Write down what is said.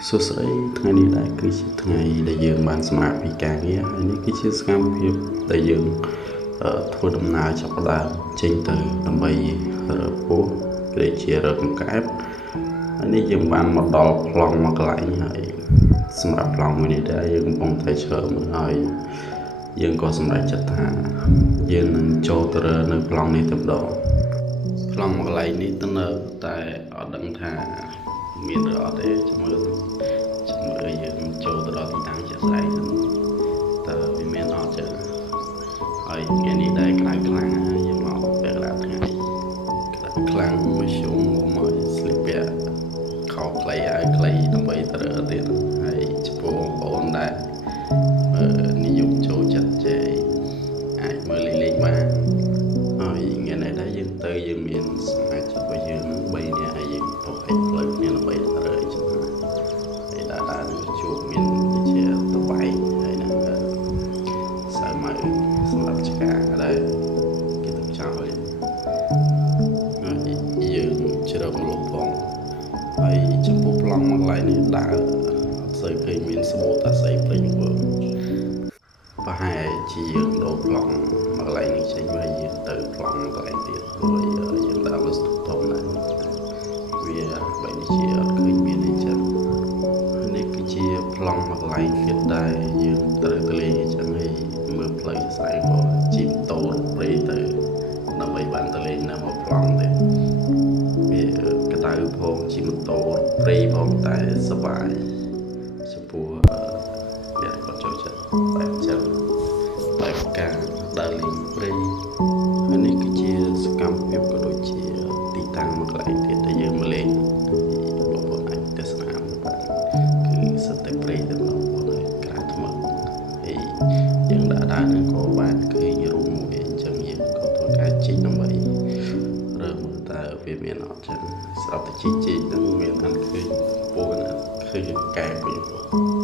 សួស្តីថ្ងៃនេះដែរគឺជាថ្ងៃដែលយើងបានសម្រាប់ពីការងារហើយនេះគឺជាសកម្មភាពដែលយើងធ្វើដំណើរចាប់ផ្ដើមចេញទៅដើម្បីរើពោះឬជារើកង្កែបហើយនេះយើងបានមកដល់ប្លង់មកកន្លែងហើយសម្រាប់ប្លង់មួយនេះដែរយើងកំពុងតែឈើមើលហើយយើងក៏សម្រេចចិត្តថាយើងនឹងចូលទៅរើនៅប្លង់នេះតែម្ដងប្លង់មកកន្លែងនេះទៅនៅតែអត់ដឹងថាមានឬអត់ទេចាំមើលយើងចូលទៅដល់ទីតាំងជាក់ស្ដែងតើវាមានអត់ចឹងហើយថ្ងៃនេះដែរក្តៅខ្លាំងយើងមកពេលកន្លះថ្ងៃក្តៅខ្លាំងមកជុំមកស្លៀកពាក់ខោខ្លីអាវខ្លីដើម្បីទៅរើទៀតហើយចំពោះបងប្អូនដែរនិយមចូលចិត្តចេះអាចមើលលេងបានហើយថ្ងៃនេះដែរយើងទៅយើងមានសមាជិករបស់យើង3នាក់ហើយយើងទៅហែកផ្លូវគ្នាដើម្បីទៅរើចឹងហើយដែរជួបមានជាតបែកហើយនឹងសៅម៉ៅសម្រាប់ឆ្កាដែរគេទៅចោលហើយយើងជ្រើមកលុបផងហើយចំពោះប្លង់មកកន្លែងនេះដើរអត់សូវឃើញមានស្បូតអាស័យពេញវើប្រហែលជាយើងដូរប្លង់មកកន្លែងនេះចេញហើយយើងទៅប្លង់កន្លែងទៀតព្រោះយើងដើរលើស្ទុះធំណាស់វាបែបនេះជាអត់ឃើញមានអីចឹងនេះគឺជាប្លង់មកកន្លែងទៀតដែរយើងត្រូវទៅលេងអញ្ចឹងហើយមើលផ្លូវស្អែកក៏ជិះម៉ូតូព្រៃទៅដើម្បីបានទៅលេងនៅមកប្លង់ទេវាក្តៅផងជិះម៉ូតូព្រៃផងតែសប្បាយចំពោះអ្នកគាត់ចូលចិត្តបែបចឹងបែបការដើរលេងព្រៃហើយនេះគឺជាសកម្មភាពក៏ដូចជាទីតាំងមកកន្លែងទៀតដែលយើងមកលេងបងប្អូនអាចទស្សនាមើលបានគឺសិតតែព្រៃតែបងប្អូនហើយក្រាស់ថ្មហើយយើងដើរនឹងក៏បានឃើញរូបមួយអញ្ចឹងយើងក៏ធ្វើការជីកដើម្បីរើមើលតើវាមានអត់ចឹងស្រាប់តែជីកនឹងមានបានឃើញពូណាឃើញកែបវិញ